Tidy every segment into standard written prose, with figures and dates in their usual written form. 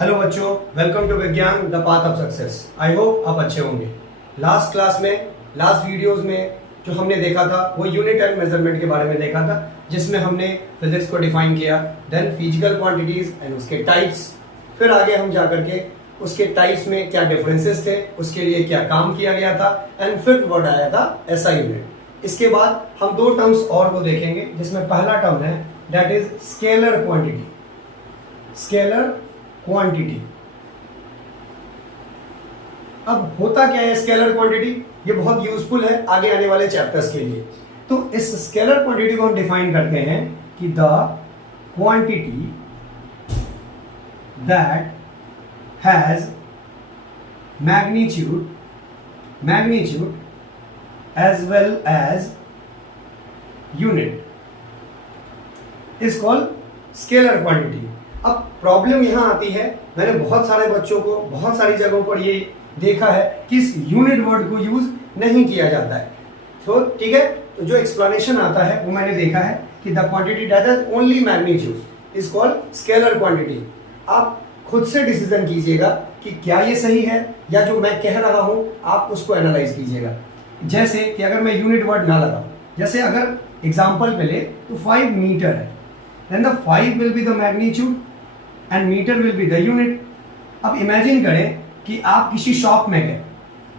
Hello बच्चों, welcome to विज्ञान the path of success. I hope आप अच्छे होंगे। लास्ट क्लास में, लास्ट वीडियोस में जो हमने देखा था वो यूनिट एंड मेजरमेंट के बारे में देखा था, जिसमें हमने फिजिक्स को डिफाइन किया, देन फिजिकल क्वांटिटीज एंड उसके टाइप्स, फिर आगे हम जाकर के उसके टाइप्स में क्या डिफरेंसेस थे, उसके लिए क्या काम किया गया था, एंड फिफ्थ वर्ड आया था एसआई यूनिट। इसके बाद हम दो टर्म्स और को देखेंगे, जिसमें पहला टर्म है that is scalar quantity. Scalar quantity, अब होता क्या है स्केलर क्वांटिटी? ये बहुत यूजफुल है आगे आने वाले चैप्टर्स के लिए। तो इस स्केलर क्वांटिटी को हम डिफाइन करते हैं कि the quantity that has magnitude as well as unit is called scalar quantity. अब प्रॉब्लम यहां आती है, मैंने बहुत सारे बच्चों को बहुत सारी जगहों पर ये देखा है कि इस यूनिट वर्ड को यूज नहीं किया जाता है। तो ठीक है, तो जो एक्सप्लेनेशन आता है वो मैंने देखा है कि the quantity that has only magnitude is called scalar quantity. आप खुद से डिसीजन कीजिएगा कि क्या ये सही है या जो मैं कह रहा हूं आप उसको एनालाइज कीजिएगा। जैसे कि अगर मैं यूनिट वर्ड ना लगाऊं, जैसे अगर एग्जाम्पल पे ले तो 5 मीटर है, then the 5 will be the magnitude and meter will be the unit। अब इमेजिन करें कि आप किसी शॉप में गए,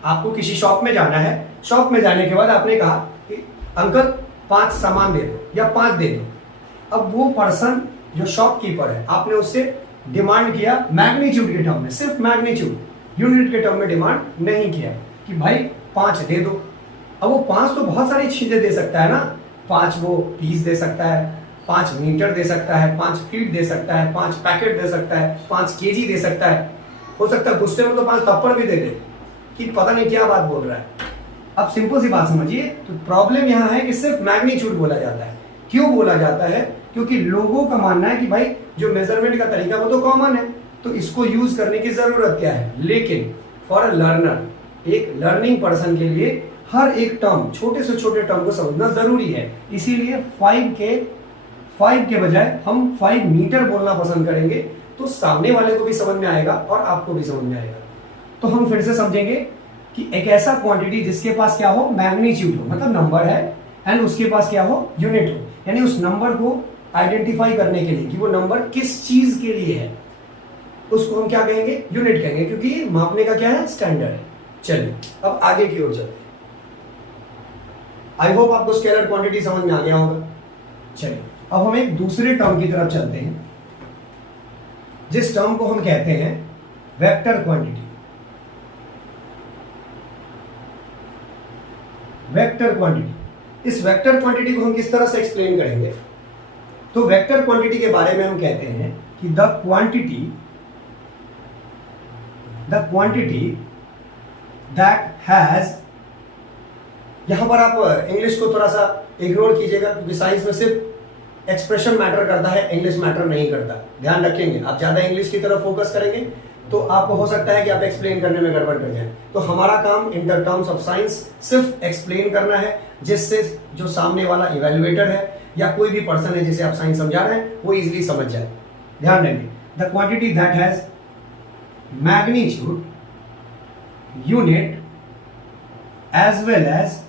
आपको किसी शॉप में जाना है। शॉप में जाने के बाद आपने कहा कि अंकल 5 सामान दे दो या 5 दे दो। अब वो पर्सन जो शॉपकीपर है, आपने उससे डिमांड किया मैग्नीट्यूड के टर्म में, सिर्फ मैग्नीट्यूड, यूनिट के टर्म में डिमांड नहीं किया कि भाई 5 दे दो। अब वो 5 तो बहुत सारी चीजें दे सकता है ना, 5 वो पीस दे सकता है, 5 मीटर दे सकता है, 5 फीट दे सकता है, 5 पैकेट दे सकता है, 5 केजी दे सकता है। हो सकता है गुस्से में तो 5 थप्पड़ भी दे दे कि पता नहीं क्या बात बोल रहा है। अब सिंपल सी बात समझिए, तो प्रॉब्लम यहां है कि सिर्फ मैग्नीट्यूड बोला जाता है। क्यों बोला जाता है? क्योंकि लोगों का मानना है कि भाई जो मेजरमेंट का तरीका वो तो कॉमन है, तो इसको यूज करने की जरूरत क्या है। लेकिन फॉर अ लर्नर, एक लर्निंग पर्सन के लिए हर एक टर्म, छोटे से छोटे टर्म को समझना जरूरी है। इसीलिए 5 के बजाय हम 5 मीटर बोलना पसंद करेंगे, तो सामने वाले को भी समझ में आएगा और आपको भी समझ में आएगा। तो हम फिर से समझेंगे कि एक ऐसा क्वांटिटी जिसके पास क्या हो, मैग्नीट्यूड हो, मतलब नंबर है, एंड उसके पास क्या हो, यूनिट हो। यानी उस नंबर को आइडेंटिफाई करने के लिए कि वो नंबर किस चीज के लिए है, उसको हम क्या कहेंगे, यूनिट कहेंगे, क्योंकि ये मापने का क्या है, स्टैंडर्ड है। चलिए अब आगे की ओर चलते हैं। आई होप आपको स्केलर क्वांटिटी समझ में आ गया होगा। चलिए अब हम एक दूसरे टर्म की तरफ चलते हैं, जिस टर्म को हम कहते हैं वेक्टर क्वांटिटी। वेक्टर क्वांटिटी, इस वेक्टर क्वांटिटी को हम किस तरह से एक्सप्लेन करेंगे? तो वेक्टर क्वांटिटी के बारे में हम कहते हैं कि द क्वांटिटी दैट हैज, यहां पर आप इंग्लिश को थोड़ा सा इग्नोर कीजिएगा, क्योंकि साइंस में सिर्फ एक्सप्रेशन मैटर करता है, इंग्लिश मैटर नहीं करता। ध्यान रखेंगे, आप ज्यादा इंग्लिश की तरफ फोकस करेंगे तो आपको हो सकता है कि आप एक्सप्लेन करने में गड़बड़ कर जाए। तो हमारा काम in the terms of science सिर्फ एक्सप्लेन करना है, जिससे जो सामने वाला इवेल्युएटर है या कोई भी पर्सन है जिसे आप साइंस समझा रहे हैं वो इजिली समझ जाए। ध्यान देंगे, the quantity that has magnitude, unit as well as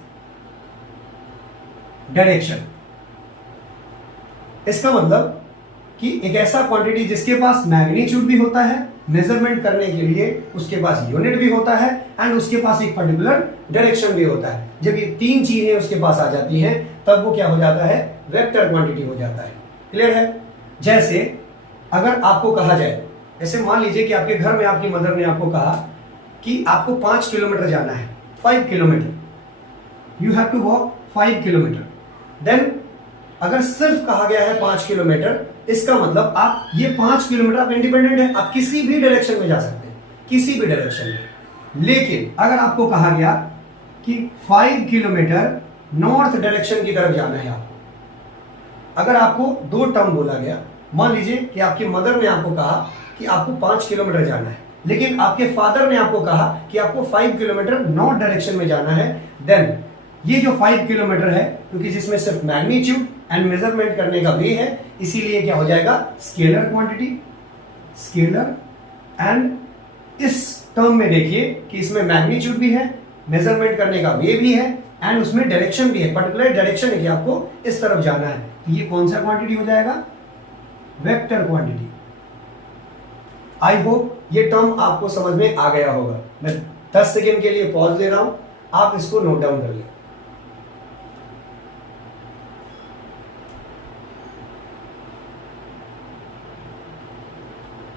direction. इसका मतलब कि एक ऐसा क्वांटिटी जिसके पास मैग्नीट्यूड भी होता है, मेजरमेंट करने के लिए उसके पास यूनिट भी होता है, एंड उसके पास एक पर्टिकुलर डायरेक्शन भी होता है। जब ये 3 चीजें उसके पास आ जाती हैं, तब वो क्या हो जाता है, वेक्टर क्वांटिटी हो जाता है। क्लियर है? जैसे अगर आपको कहा जाए, ऐसे मान लीजिए कि आपके घर में आपकी मदर ने आपको कहा कि आपको 5 किलोमीटर जाना है, 5 kilometre, you have to walk 5 kilometre. Then अगर सिर्फ कहा गया है 5 किलोमीटर, इसका मतलब आप ये 5 किलोमीटर आप इंडिपेंडेंट है, आप किसी भी डायरेक्शन में जा सकते हैं, किसी भी डायरेक्शन में। लेकिन अगर आपको कहा गया कि 5 किलोमीटर नॉर्थ डायरेक्शन की तरफ जाना है आपको, अगर आपको 2 टर्म बोला गया, मान लीजिए कि आपकी मदर ने आपको कहा कि आपको 5 किलोमीटर जाना है, लेकिन आपके फादर ने आपको कहा कि आपको 5 किलोमीटर नॉर्थ डायरेक्शन में जाना है, देन ये जो 5 किलोमीटर है, क्योंकि जिसमें सिर्फ मैग्नीट्यूड एंड मेजरमेंट करने का वे है, इसीलिए क्या हो जाएगा, स्केलर क्वांटिटी। स्केलर एंड इस टर्म में देखिए कि इसमें मैग्नीट्यूड भी है, मेजरमेंट करने का वे भी है, एंड उसमें डायरेक्शन भी है, पर्टिकुलर डायरेक्शन है कि आपको इस तरफ जाना है। तो ये कौन सा क्वांटिटी हो जाएगा? Vector quantity. आई होप ये टर्म आपको समझ में आ गया होगा। मैं 10 सेकेंड के लिए पॉज दे रहा हूं, आप इसको नोट डाउन कर लें।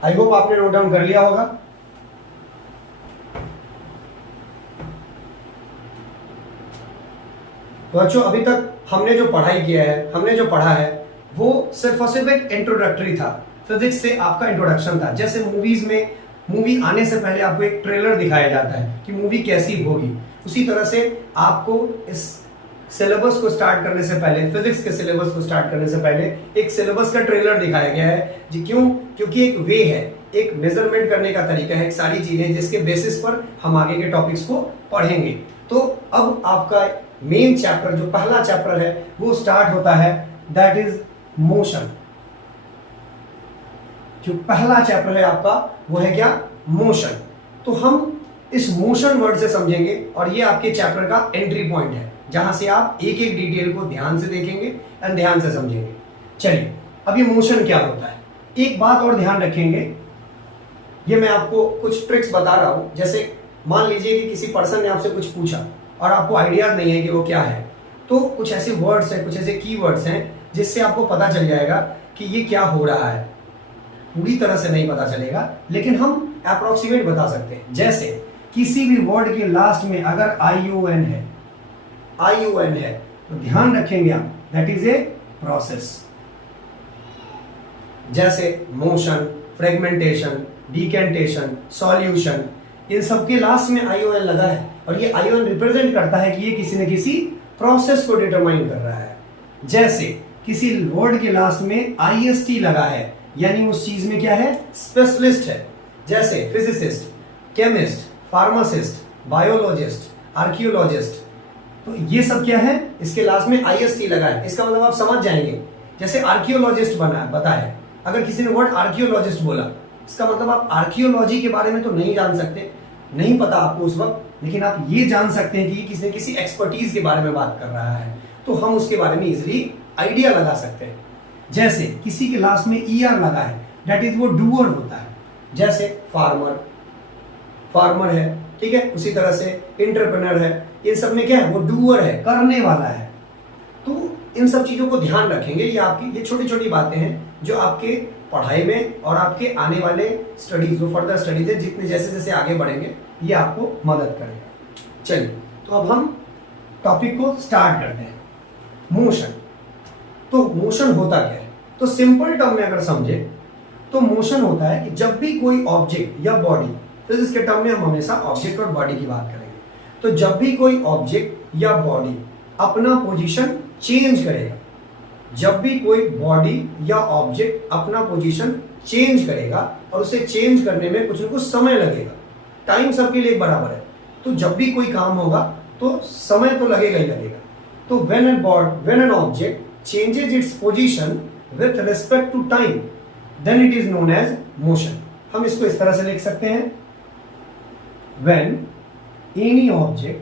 आई होप आपने नोट डाउन कर लिया होगा। तो बच्चों अभी तक हमने जो पढ़ाई किया है, हमने जो पढ़ा है, वो सिर्फ और सिर्फ एक इंट्रोडक्टरी था। फिजिक्स से आपका इंट्रोडक्शन था। जैसे मूवीज में मूवी आने से पहले आपको एक ट्रेलर दिखाया जाता है कि मूवी कैसी होगी, उसी तरह से आपको इस सिलेबस को स्टार्ट करने से पहले, फिजिक्स के सिलेबस को स्टार्ट करने से पहले एक सिलेबस का ट्रेलर दिखाया गया है जी। क्यों? क्योंकि एक वे है, एक मेजरमेंट करने का तरीका है, एक सारी चीजें जिसके बेसिस पर हम आगे के टॉपिक्स को पढ़ेंगे। तो अब आपका मेन चैप्टर, जो पहला चैप्टर है, वो स्टार्ट होता है, दैट इज मोशन। जो पहला चैप्टर है आपका वो है क्या? मोशन। तो हम इस मोशन वर्ड से समझेंगे और ये आपके चैप्टर का एंट्री पॉइंट है, जहां से आप एक एक डिटेल को ध्यान से देखेंगे एंड ध्यान से समझेंगे। चलिए, अब ये मोशन क्या होता है, एक बात और ध्यान रखेंगे। ये मैं आपको कुछ ट्रिक्स बता रहा हूं। जैसे मान लीजिए कि किसी पर्सन ने आपसे कुछ पूछा और आपको आइडिया नहीं है कि वो क्या है, तो कुछ ऐसे वर्ड्स हैं, कुछ ऐसे कीवर्ड्स हैं जिससे आपको पता चल जाएगा कि ये क्या हो रहा है। पूरी तरह से नहीं पता चलेगा, लेकिन हम अप्रोक्सीमेट बता सकते हैं। जैसे किसी भी वर्ड के लास्ट में अगर ION है तो ध्यान रखेंगे आप, दैट इज ए प्रोसेस। जैसे मोशन, फ्रेगमेंटेशन, डिकेंटेशन, सॉल्यूशन, इन सब के लास्ट में ION लगा है और ये ION रिप्रेजेंट करता है कि ये किसी न किसी प्रोसेस को डिटरमाइन कर रहा है। जैसे किसी वर्ड के लास्ट में IST लगा है, यानी उस चीज में क्या है? स्पेशलिस्ट है। जैसे physicist, chemist, pharmacist, biologist, archaeologist, तो ये सब क्या है? इसके लास्ट में IST लगा है। इसका मतलब आप समझ जाएंगे। जैसे आर्कियोलॉजिस्ट बताया, अगर किसी ने वर्ड आर्कियोलॉजिस्ट बोला, इसका मतलब आप आर्कियोलॉजी के बारे में तो नहीं जान सकते, नहीं पता आपको उस वक्त, लेकिन आप ये जान सकते हैं कि किसी न किसी एक्सपर्टीज के बारे में बात कर रहा है, तो हम उसके बारे में इजिली आइडिया लगा सकते हैं। जैसे किसी के लास्ट में ER लगा है, दैट इज वो डूअर होता है। जैसे फार्मर है, ठीक है, उसी तरह से एंटरप्रेन्योर है, इन सब में क्या है? वो डूअर है, करने वाला है। तो इन सब चीजों को ध्यान रखेंगे। ये आपकी ये छोटी छोटी बातें हैं जो आपके पढ़ाई में और आपके आने वाले स्टडीज, जो फर्दर स्टडीज है, जितने जैसे जैसे आगे बढ़ेंगे, ये आपको मदद करेगा। चलिए, तो अब हम टॉपिक को स्टार्ट करते हैं। मोशन। तो मोशन होता क्या है? तो सिंपल टर्म में अगर समझे तो मोशन होता है कि जब भी कोई ऑब्जेक्ट या बॉडी, फिजिक्स के टर्म में हम हमेशा ऑब्जेक्ट और बॉडी की बात करेंगे, तो जब भी कोई ऑब्जेक्ट या बॉडी अपना पोजीशन चेंज करेगा, जब भी कोई बॉडी या ऑब्जेक्ट अपना पोजीशन चेंज करेगा और उसे चेंज करने में कुछ न कुछ समय लगेगा, टाइम सबके लिए बराबर है, तो जब भी कोई काम होगा तो समय तो लगेगा ही लगेगा। तो when an object changes its position with respect to time, then it is known as motion. हम इसको इस तरह से लिख सकते हैं, when any object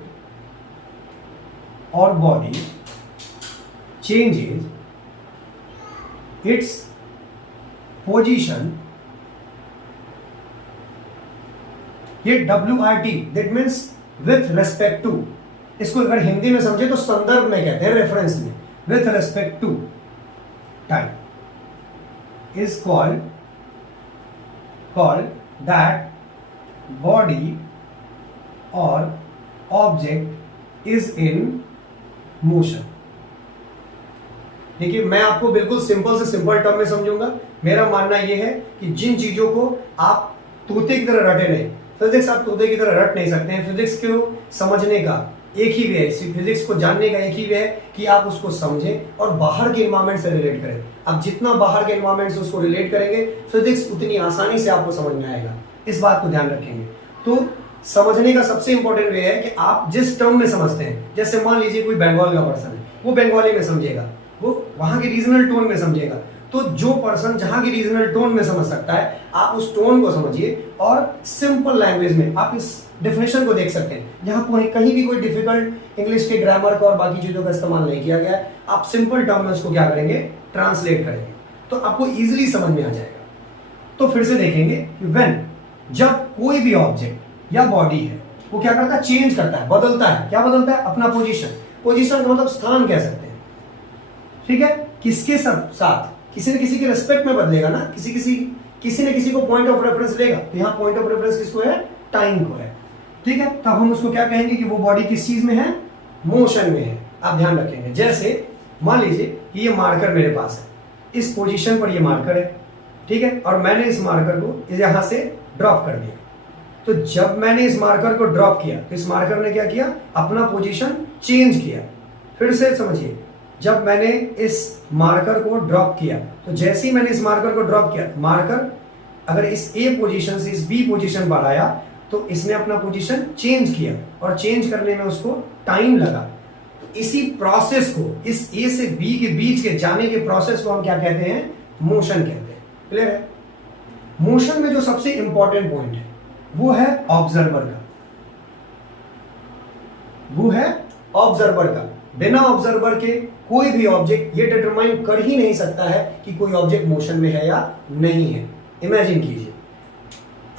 or body changes its position, ये WRT, that means with respect to, इसको अगर हिंदी में समझे तो संदर्भ में कहते हैं, रेफरेंस में, with respect to time, is called that body or object is in motion. देखिए, मैं आपको बिल्कुल सिंपल से सिंपल टर्म में समझूंगा। मेरा मानना यह है कि जिन चीजों को आप तोते की तरह रटे नहीं, फिजिक्स आप तोते की तरह रट नहीं सकते हैं। फिजिक्स को समझने का एक ही वे है, फिजिक्स को जानने का एक ही वे है कि आप उसको समझें और बाहर के एनवायरमेंट से रिलेट करें। आप जितना बाहर के एनवायरमेंट से उसको रिलेट करेंगे, फिजिक्स उतनी आसानी से आपको समझ में आएगा। इस बात को ध्यान रखेंगे। तो समझने का सबसे इंपॉर्टेंट वे है कि आप जिस टर्म में समझते हैं, जैसे मान लीजिए कोई बंगाल का पर्सन है, वो बंगाली में समझेगा, वो वहां के रीजनल टोन में समझेगा, तो जो पर्सन जहां की रीजनल टोन में समझ सकता है, आप उस टोन को समझिए और सिंपल लैंग्वेज में आप इस डेफिनेशन को देख सकते हैं। यहाँ कोई कहीं भी कोई डिफिकल्ट इंग्लिश के ग्रामर का और बाकी चीजों का इस्तेमाल नहीं किया गया है। आप सिंपल टर्म में उसको क्या करेंगे, ट्रांसलेट करेंगे, तो आपको इजीली समझ में आ जाएगा। तो फिर से देखेंगे कि व्हेन, जब कोई भी ऑब्जेक्ट या बॉडी है वो क्या करता है, चेंज करता है, बदलता है। क्या बदलता है, अपना पोजीशन। पोजीशन का मतलब स्थान कह सकते हैं, ठीक है। किसके साथ, किसी न किसी के रिस्पेक्ट में बदलेगा ना, किसी ने किसी को पॉइंट ऑफ रेफरेंस लेगा। तो यहाँ पॉइंट ऑफ रेफरेंस किसको है, टाइम को है, ठीक है। तब हम उसको क्या कहेंगे कि वो बॉडी किस चीज में है, मोशन में है। आप ध्यान रखेंगे, जैसे मान लीजिए कि ये मार्कर मेरे पास है, इस पोजीशन पर ये मार्कर है, ठीक है, और मैंने इस मार्कर को यहां से ड्रॉप कर दिया। तो जब मैंने इस मार्कर को ड्रॉप किया तो इस मार्कर ने क्या किया, अपना पोजीशन चेंज किया। फिर से समझिए, जब मैंने इस मार्कर को ड्रॉप किया, तो जैसे ही मैंने इस मार्कर को ड्रॉप किया, मार्कर अगर इस ए पोजीशन से इस बी पोजीशन पर आया तो इसने अपना पोजीशन चेंज किया, और चेंज करने में उसको टाइम लगा। तो इसी प्रोसेस को, इस ए से बी के बीच के जाने के प्रोसेस को हम क्या कहते हैं, मोशन कहते हैं। क्लियर है। मोशन में जो सबसे इंपॉर्टेंट पॉइंट है वो है ऑब्जर्वर का, वो है ऑब्जर्वर का। बिना ऑब्जर्वर के कोई भी ऑब्जेक्ट ये डिटरमाइन कर ही नहीं सकता है कि कोई ऑब्जेक्ट मोशन में है या नहीं है। इमेजिन कीजिए,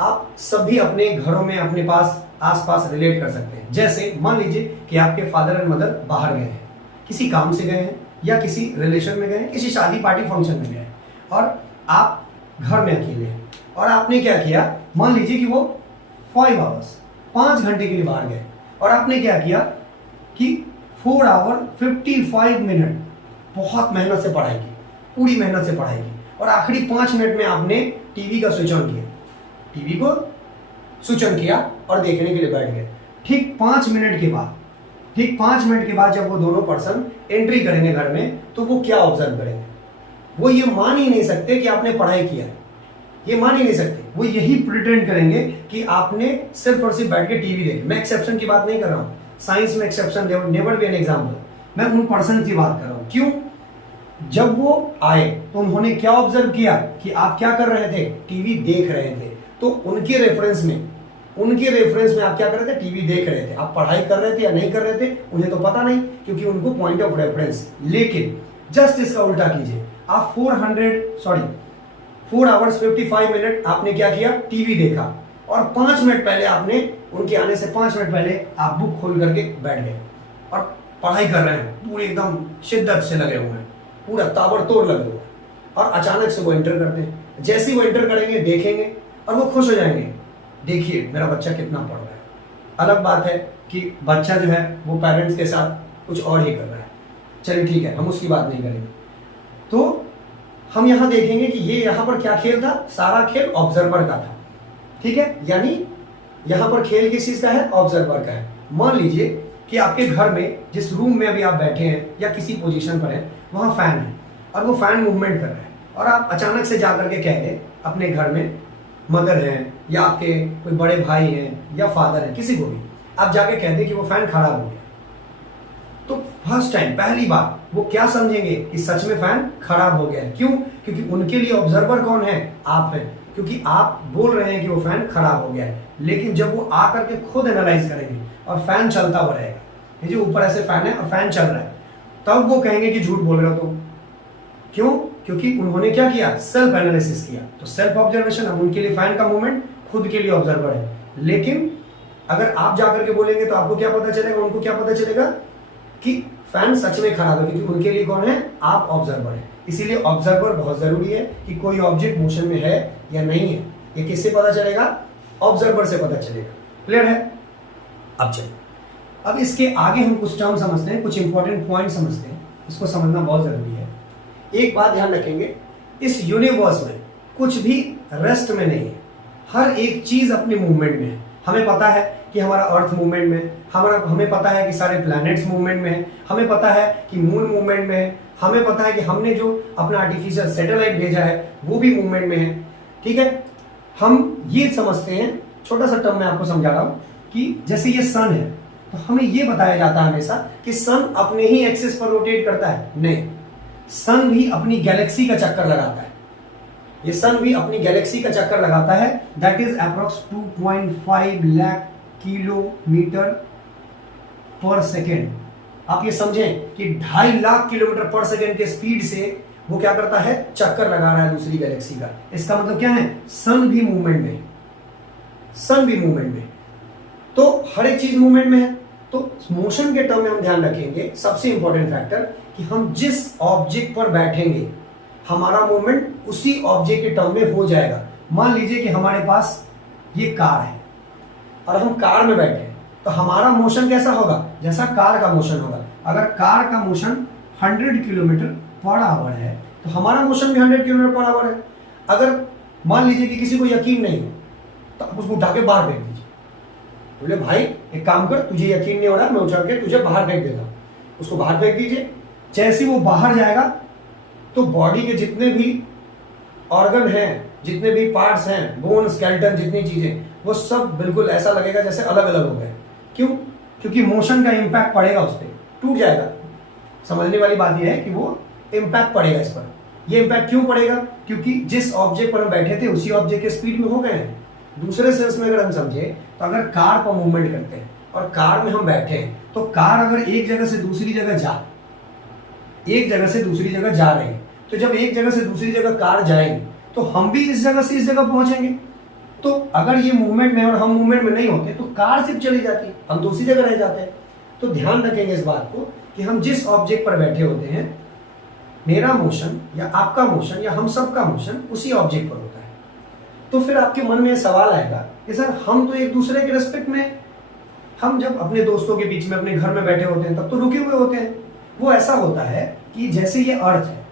आप सभी अपने घरों में अपने पास आसपास रिलेट कर सकते हैं। जैसे मान लीजिए कि आपके फादर एंड मदर बाहर गए हैं, किसी काम से गए हैं या किसी रिलेशन में गए हैं, किसी शादी पार्टी फंक्शन में गए हैं, और आप घर में अकेले हैं। और आपने क्या किया, मान लीजिए कि वो 5 आवर्स 5 घंटे के लिए बाहर गए, और आपने क्या किया कि 4 आवर 55 मिनट बहुत मेहनत से पढ़ाई की, पूरी मेहनत से पढ़ाई की, और आखिरी 5 मिनट में आपने टीवी का स्विच ऑन किया, टीवी को स्विच ऑन किया और देखने के लिए बैठ गए। ठीक 5 मिनट के बाद जब वो दोनों पर्सन एंट्री करेंगे घर में, तो वो क्या ऑब्जर्व करेंगे, वो ये मान ही नहीं सकते कि आपने पढ़ाई किया है, ये मान ही नहीं सकते। वो यही प्रिटेंड करेंगे कि आपने सिर्फ और सिर्फ बैठ के टीवी देखे। मैं एक्सेप्शन की बात नहीं कर रहा हूँ, साइंस में exception never be an example, मैं उन पर्सन की बात कर रहा हूँ। क्यों, जब वो आए तो उन्होंने क्या ऑब्जर्व किया कि आप क्या कर रहे थे, टीवी देख रहे थे। तो उनके रेफरेंस में आप क्या कर रहे थे, टीवी देख रहे थे। आप पढ़ाई कर रहे थे या नहीं कर रहे थे उन्हें तो पता नहीं, क्योंकि उनको पॉइंट ऑफ रेफरेंस। लेकिन जस्ट इसका उल्टा कीजिए, आप 4 आवर्स 55 मिनट आपने क्या किया, टीवी देखा, और 5 मिनट पहले आपने, उनके आने से 5 मिनट पहले आप बुक खोल करके बैठ गए और पढ़ाई कर रहे हैं, पूरी एकदम शिद्दत से लगे हुए हैं, पूरा ताबड़तोड़ लगे हुए हैं। और अचानक से वो एंटर करते हैं। जैसे ही वो एंटर करेंगे, देखेंगे और वो खुश हो जाएंगे, देखिए मेरा बच्चा कितना पढ़ रहा है। अलग बात है कि बच्चा जो है वो पेरेंट्स के साथ कुछ और ही कर रहा है, चलिए ठीक है, हम उसकी बात नहीं करेंगे। तो हम यहां देखेंगे कि ये यहां पर क्या खेल था, सारा खेल ऑब्जर्वर का था, ठीक है। यानी यहां पर खेल किस चीज का है, ऑब्जर्वर का है। मान लीजिए कि आपके घर में, जिस रूम में अभी आप बैठे हैं या किसी पोजीशन पर हैं, वहां फैन है और वो फैन मूवमेंट कर रहा है, और आप अचानक से जाकर के कह दें अपने घर में मदर हैं या आपके कोई बड़े भाई हैं या फादर हैं, किसी को भी आप जाके कह दें कि वो फैन खराब हो गया, तो फर्स्ट टाइम, पहली बार वो क्या समझेंगे कि सच में फैन खराब हो गया है। क्यों, क्योंकि उनके लिए ऑब्जर्वर कौन है, आप हैं, क्योंकि आप बोल रहे हैं कि वो फैन खराब हो गया है। लेकिन जब वो आकर के खुद एनालाइज करेंगे और फैन चलता हुआ रहेगा, ये जो ऊपर ऐसे फैन है और फैन चल रहा है, तब वो कहेंगे कि झूठ बोल रहे हो। तो क्यों, क्योंकि उन्होंने क्या किया, सेल्फ एनालिसिस किया। तो सेल्फ ऑब्जर्वेशन, अब उनके लिए फैन का मूवमेंट खुद के लिए ऑब्जर्वर है। लेकिन अगर आप जाकर के बोलेंगे तो आपको क्या पता चलेगा, उनको क्या पता चलेगा कि फैन सच में खराब है, क्योंकि उनके लिए कौन है, आप ऑब्जर्वर है। इसीलिए ऑब्जर्वर बहुत जरूरी है कि कोई ऑब्जेक्ट मोशन में है या नहीं है, ये किससे पता चलेगा, ऑब्जर्वर से पता चलेगा। क्लियर है। अब चलिए, अब इसके आगे हम कुछ टर्म समझते हैं, कुछ इंपॉर्टेंट पॉइंट समझते हैं, इसको समझना बहुत जरूरी है। एक बात ध्यान रखेंगे, इस यूनिवर्स में कुछ भी रेस्ट में नहीं है, हर एक चीज अपने मूवमेंट में है। हमें पता है कि हमारा अर्थ मूवमेंट में, हमें पता है कि सारे प्लैनेट्स मूवमेंट में है, हमें पता है कि मून मूवमेंट में है, हमें पता है कि हमने जो अपना आर्टिफिशियल सैटेलाइट भेजा है वो भी मूवमेंट में है, ठीक है। हम ये समझते हैं, छोटा सा टर्म मैं आपको समझा रहा हूं, कि जैसे ये सन है, तो हमें ये बताया जाता है हमेशा कि सन अपने ही एक्सिस पर रोटेट करता है। नहीं, सन भी अपनी गैलेक्सी का चक्कर लगाता है, ये सन भी अपनी गैलेक्सी का चक्कर लगाता है, that is approx 2.5 lakh kilometre पर सेकेंड। आप ये समझें कि 2.5 लाख किलोमीटर पर सेकेंड के स्पीड से वो क्या करता है, चक्कर लगा रहा है दूसरी गैलेक्सी का। इसका मतलब क्या है, सन भी मूवमेंट में, सन भी मूवमेंट में, तो हर एक चीज मूवमेंट में है। तो मोशन के टर्म में हम ध्यान रखेंगे सबसे इंपॉर्टेंट फैक्टर कि हम जिस ऑब्जेक्ट पर बैठेंगे हमारा मूवमेंट उसी ऑब्जेक्ट के टर्म में हो जाएगा। मान लीजिए कि हमारे पास ये कार है और हम कार में बैठे हैं, तो हमारा मोशन कैसा होगा, जैसा कार का मोशन होगा। अगर कार का मोशन 100 किलोमीटर पर आवर है तो हमारा मोशन भी 100 किलोमीटर पर आवर है। अगर मान लीजिए कि किसी को यकीन नहीं हो तो आप उसको उठा के बाहर फेंक दीजिए, बोले भाई एक काम कर, तुझे यकीन नहीं हो रहा, मैं उठा के तुझे बाहर फेंक देता हूं, उसको बाहर फेंक दीजिए। जैसे वो बाहर जाएगा तो बॉडी के जितने भी ऑर्गन हैं, जितने भी पार्ट्स हैं, बोन, स्केलेटन, जितनी चीजें, वो सब बिल्कुल ऐसा लगेगा जैसे अलग अलग हो गए। क्यों? क्योंकि मोशन का इंपैक्ट पड़ेगा उस पर, टूट जाएगा। समझने वाली बात यह है कि वो इंपैक्ट पड़ेगा इस पर। ये इंपैक्ट क्यों पड़ेगा? क्योंकि जिस ऑब्जेक्ट पर हम बैठे थे उसी ऑब्जेक्ट के स्पीड में हो गए हैं। दूसरे सेंस में अगर हम समझे तो अगर कार पर मूवमेंट करते हैं और कार में हम बैठे हैं, तो कार अगर एक जगह से दूसरी जगह जा रही है, तो जब एक जगह से दूसरी जगह कार जाएगी तो हम भी इस जगह से इस जगह पहुंचेंगे। तो अगर ये मूवमेंट में और हम मूवमेंट में नहीं होते तो कार सिर्फ चली जाती, हम दूसरी जगह रह जाते हैं। तो ध्यान रखेंगे इस बात को कि हम जिस ऑब्जेक्ट पर बैठे होते हैं, मेरा मोशन या आपका मोशन या हम सबका मोशन उसी ऑब्जेक्ट पर होता है। तो फिर आपके मन में सवाल आएगा कि सर हम तो एक दूसरे के रेस्पेक्ट में, हम जब अपने दोस्तों के बीच में अपने घर में बैठे होते हैं तब तो रुके हुए होते हैं। वो ऐसा होता है कि जैसे ये अर्थ है,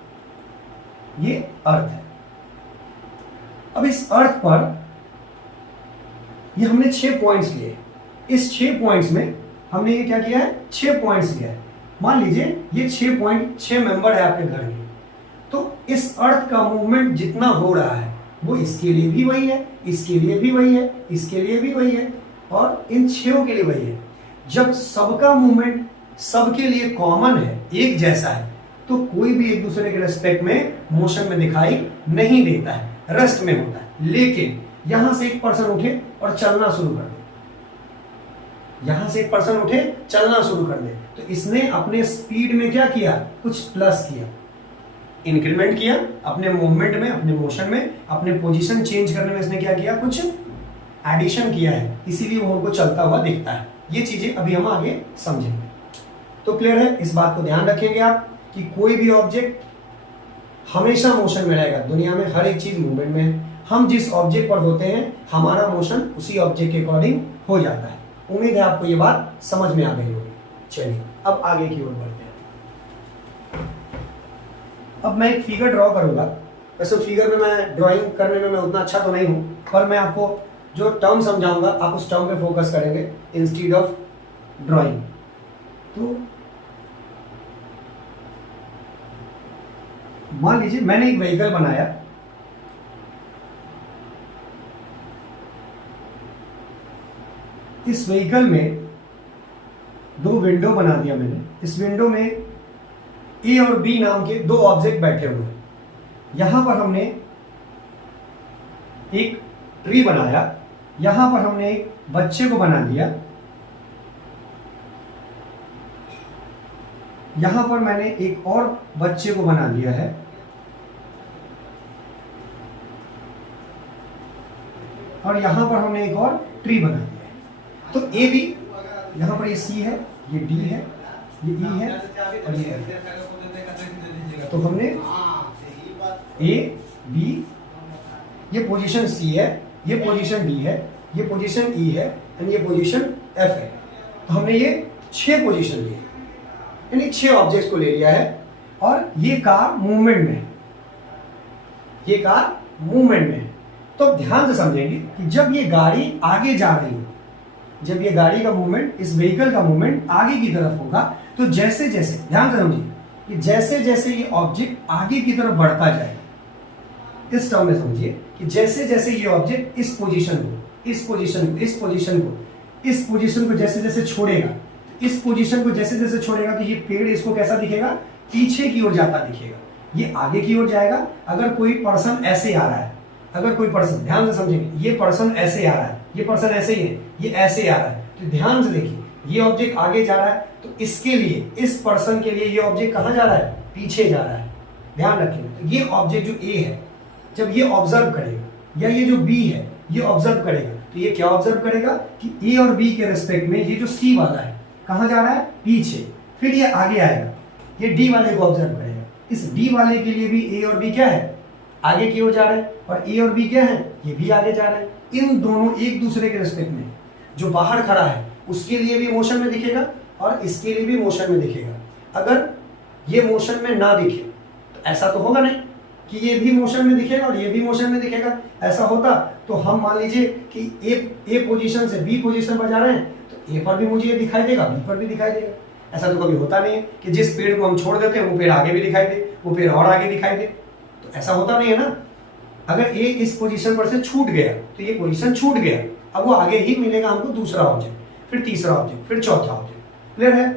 ये अर्थ है, अब इस अर्थ पर ये हमने 6 पॉइंट्स लिए। इस 6 पॉइंट्स में हमने ये क्या किया है, 6 पॉइंट्स लिया है। मान लीजिए ये 6 पॉइंट, 6 मेंबर है आपके घर में, तो इस अर्थ का मूवमेंट जितना हो रहा है वो इसके लिए भी वही है, इसके लिए भी वही है, इसके लिए भी वही है और इन 6 के लिए वही है। जब सबका मूवमेंट सबके लिए कॉमन है, एक जैसा है, तो कोई भी एक दूसरे के रेस्पेक्ट में मोशन में दिखाई नहीं देता है, रेस्ट में होता है। लेकिन यहां से एक पर्सन उठे और चलना शुरू कर दे, यहां से एक पर्सन उठे चलना शुरू कर दे, तो इसने अपने स्पीड में क्या किया, कुछ प्लस किया, इंक्रीमेंट किया अपने मूवमेंट में, अपने मोशन में, अपने पोजीशन चेंज करने में इसने क्या किया, कुछ एडिशन किया है, इसीलिए वो हमको चलता हुआ दिखता है। ये चीजें अभी हम आगे समझेंगे। तो क्लियर है, इस बात को ध्यान रखेंगे आप कि कोई भी ऑब्जेक्ट हमेशा मोशन में रहेगा। दुनिया में हर एक चीज मूवमेंट में है। हम जिस ऑब्जेक्ट पर होते हैं हमारा मोशन उसी ऑब्जेक्ट के अकॉर्डिंग हो जाता है। उम्मीद है आपको ये बात समझ में आ गई होगी। चलिए अब आगे की ओर बढ़ते हैं। अब मैं एक फिगर ड्रॉ करूंगा। वैसे फिगर में मैं ड्राइंग करने में मैं उतना अच्छा तो नहीं हूं, पर मैं आपको जो टर्म समझाऊंगा आप उस टर्म पे फोकस करेंगे इंस्टीड ऑफ ड्राइंग। तो मान लीजिए मैंने एक व्हीकल बनाया, इस व्हीकल में 2 विंडो बना दिया मैंने। इस विंडो में ए और बी नाम के 2 ऑब्जेक्ट बैठे हुए हैं। यहां पर हमने एक ट्री बनाया, यहां पर हमने एक बच्चे को बना दिया, यहां पर मैंने एक और बच्चे को बना दिया है, और यहां पर हमने एक और ट्री बना दिया है। तो ए बी, यहां पर ये सी है, ये डी है, ये ई है और ये एफ है। तो हमने ए बी, ये पोजीशन सी है, ये पोजीशन डी है, ये पोजीशन ई है एंड ये पोजीशन एफ है। तो हमने ये 6 पोजीशन लिए, यानी 6 ऑब्जेक्ट्स को ले लिया है। और ये कार मूवमेंट में है, ये कार मूवमेंट में है। तो ध्यान से समझेंगे कि जब ये गाड़ी आगे जा रही है, जब ये गाड़ी का मूवमेंट, इस व्हीकल का मूवमेंट आगे की तरफ होगा, तो जैसे जैसे, ध्यान से समझिए कि जैसे जैसे ये ऑब्जेक्ट आगे की तरफ बढ़ता जाए, इस टर्म में समझिए कि जैसे जैसे ये ऑब्जेक्ट इस पोजीशन को, इस पोजीशन को, इस पोजीशन को, इस पोजीशन को जैसे जैसे छोड़ेगा, इस पोजीशन को जैसे जैसे छोड़ेगा, तो ये पेड़ इसको कैसा दिखेगा, पीछे की ओर जाता दिखेगा, ये आगे की ओर जाएगा। अगर कोई पर्सन ऐसे आ रहा है, अगर कोई पर्सन, ध्यान से समझेंगे, ये पर्सन ऐसे आ रहा है, ये पर्सन ऐसे ही है, ये ऐसे आ रहा है, तो ध्यान से देखिए, ये ऑब्जेक्ट आगे जा रहा है, तो इसके लिए, इस पर्सन के लिए ये ऑब्जेक्ट कहाँ जा रहा है, पीछे जा रहा है। ध्यान रखिए, तो ये ऑब्जेक्ट जो ए है, जब ये ऑब्जर्व करेगा, या ये जो बी है ये ऑब्जर्व करेगा, तो ये क्या ऑब्जर्व करेगा कि ए और बी के रेस्पेक्ट में ये जो सी वाला है कहाँ जा रहा है, पीछे। फिर ये आगे आएगा, ये डी वाले को ऑब्जर्व करेगा, इस डी वाले के लिए भी ए और बी क्या है, आगे की ओर जा रहे हैं, और ए और बी क्या है, ये भी आगे जा रहे हैं। इन दोनों एक दूसरे के रिस्पेक्ट में, जो बाहर खड़ा है उसके लिए भी मोशन में दिखेगा और इसके लिए भी मोशन में दिखेगा। अगर ये मोशन में ना दिखे तो ऐसा तो होगा नहीं कि ये भी मोशन में दिखेगा और ये भी मोशन में दिखेगा। ऐसा होता तो हम मान लीजिए कि ए पोजीशन से बी पोजीशन पर जा रहे हैं, तो ए पर भी मुझे ये दिखाई देगा, बी पर भी दिखाई देगा। ऐसा तो कभी होता नहीं है कि जिस पेड़ को हम छोड़ देते हैं वो पेड़ आगे भी दिखाई दे, वो पेड़ और आगे दिखाई दे, तो ऐसा होता नहीं है ना। अगर ए इस पोजीशन पर से छूट गया तो ये पोजीशन छूट गया, अब वो आगे ही मिलेगा हमको दूसरा ऑब्जेक्ट, फिर तीसरा ऑब्जेक्ट, फिर चौथा ऑब्जेक्ट। क्लियर है?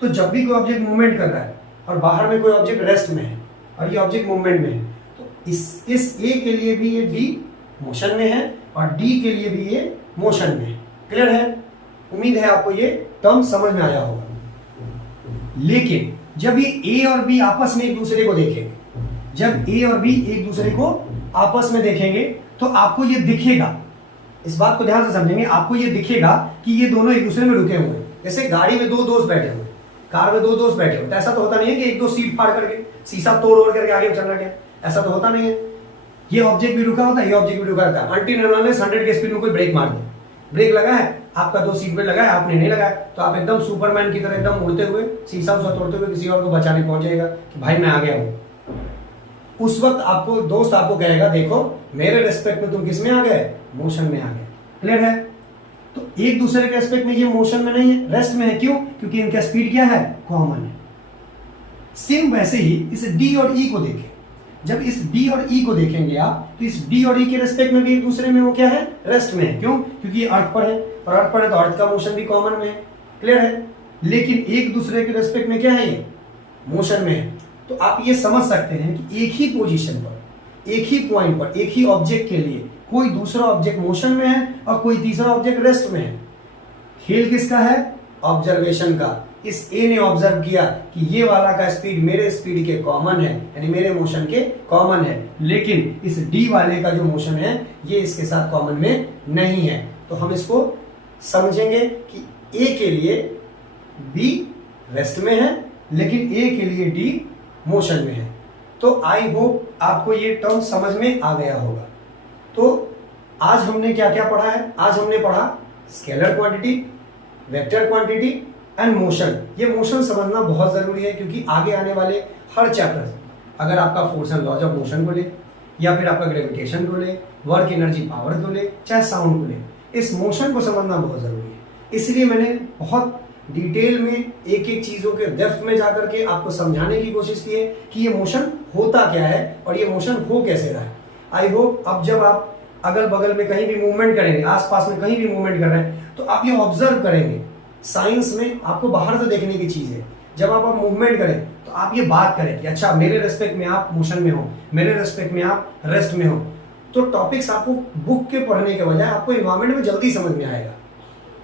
तो जब भी कोई ऑब्जेक्ट मूवमेंट कर रहा है और बाहर में कोई ऑब्जेक्ट रेस्ट में है और ये ऑब्जेक्ट मूवमेंट में है, तो इस ए के लिए भी ये डी मोशन में है और डी के लिए भी ये मोशन में है। क्लियर है? उम्मीद है आपको ये टर्म समझ में आया होगा। लेकिन जब ये ए और बी आपस में एक दूसरे को देखेंगे, जब ए और बी एक दूसरे को आपस में देखेंगे तो आपको ये दिखेगा, इस बात को ध्यान से समझेंगे, आपको ये दिखेगा कि ये दोनों एक दूसरे में रुके हुए हैं। जैसे गाड़ी में दो दोस्त बैठे हुए, कार में दो दोस्त बैठे हुए, तो ऐसा तो होता नहीं है कि एक दो सीट फाड़ करके शीशा तोड़ करके आगे चलना गया, ऐसा तो होता नहीं है। ये ऑब्जेक्ट भी रुका होता है, ये ऑब्जेक्ट भी रुका रहता है। आंटी निर्मला ने 100 के स्पीड में कोई ब्रेक मार दी, ब्रेक लगा है, आपका 2 सीट बेल्ट लगा है, आपने नहीं लगाया, तो आप एकदम सुपरमैन की तरह एकदम उड़ते हुए शीशा उसा तोड़ते हुए किसी और को बचाने पहुंच जाएगा कि भाई मैं आ गया हूं। उस वक्त आपको दोस्त आपको कहेगा देखो मेरे रेस्पेक्ट में तुम किस में आ गए, मोशन में आ गए। क्लियर है? तो एक दूसरे के रेस्पेक्ट में ये मोशन में नहीं है, रेस्ट में है। क्यों? क्योंकि इनका स्पीड क्या है, कॉमन है। सेम वैसे ही इस डी और ई को देखें, जब इस डी और ई को देखेंगे आप तो इस डी और ई के रेस्पेक्ट में भी एक दूसरे में वो क्या है, रेस्ट में है। क्यों? क्योंकि ये अर्थ पर है और अर्थ पर है तो अर्थ का मोशन भी कॉमन में है। क्लियर है? लेकिन एक दूसरे के रेस्पेक्ट में क्या है, ये मोशन में है। तो आप ये समझ सकते हैं कि एक ही पोजीशन पर, एक ही पॉइंट पर, एक ही ऑब्जेक्ट के लिए कोई दूसरा ऑब्जेक्ट मोशन में है और कोई तीसरा ऑब्जेक्ट रेस्ट में है। खेल किसका है, ऑब्जर्वेशन का। इस ए ने ऑब्जर्व किया कि ये वाला का स्पीड मेरे स्पीड के कॉमन है, यानी मेरे मोशन के कॉमन है, लेकिन इस डी वाले का जो मोशन है ये इसके साथ कॉमन में नहीं है। तो हम इसको समझेंगे कि ए के लिए बी रेस्ट में है लेकिन ए के लिए डी मोशन में है। तो आई होप आपको ये टर्म समझ में आ गया होगा। तो आज हमने क्या क्या पढ़ा है, आज हमने पढ़ा scalar quantity, vector quantity and motion. ये मोशन समझना बहुत जरूरी है क्योंकि आगे आने वाले हर चैप्टर, अगर आपका force and laws of motion को ले या फिर आपका ग्रेविटेशन को ले, वर्क एनर्जी पावर को ले, चाहे साउंड को ले, इस मोशन को समझना बहुत जरूरी है। इसलिए मैंने बहुत डिटेल में एक एक चीजों के डेप्थ में जाकर के आपको समझाने की कोशिश की है कि ये मोशन होता क्या है और ये मोशन हो कैसे रहा है। आई होप अब जब आप अगल बगल में कहीं भी मूवमेंट करेंगे, आसपास में कहीं भी मूवमेंट कर रहे हैं, तो आप ये ऑब्जर्व करेंगे। साइंस में आपको बाहर से देखने की चीज है। जब आप मूवमेंट करें तो आप ये बात करें कि अच्छा मेरे रेस्पेक्ट में आप मोशन में हो, मेरे रेस्पेक्ट में आप रेस्ट में हो। तो टॉपिक्स आपको बुक के पढ़ने के बजाय आपको इन्वायरमेंट में जल्दी समझ में आएगा।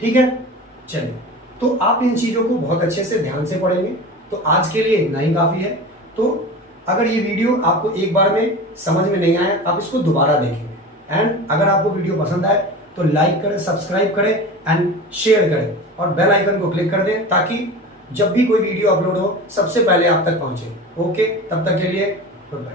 ठीक है, चलिए, तो आप इन चीजों को बहुत अच्छे से ध्यान से पढ़ेंगे। तो आज के लिए इतना ही काफी है। तो अगर ये वीडियो आपको एक बार में समझ में नहीं आया, आप इसको दोबारा देखेंगे। एंड अगर आपको वीडियो पसंद आए तो लाइक करें, सब्सक्राइब करें एंड शेयर करें और बेल आइकन को क्लिक कर दें ताकि जब भी कोई वीडियो अपलोड हो सबसे पहले आप तक पहुंचे। ओके, तब तक के लिए गुड बाय।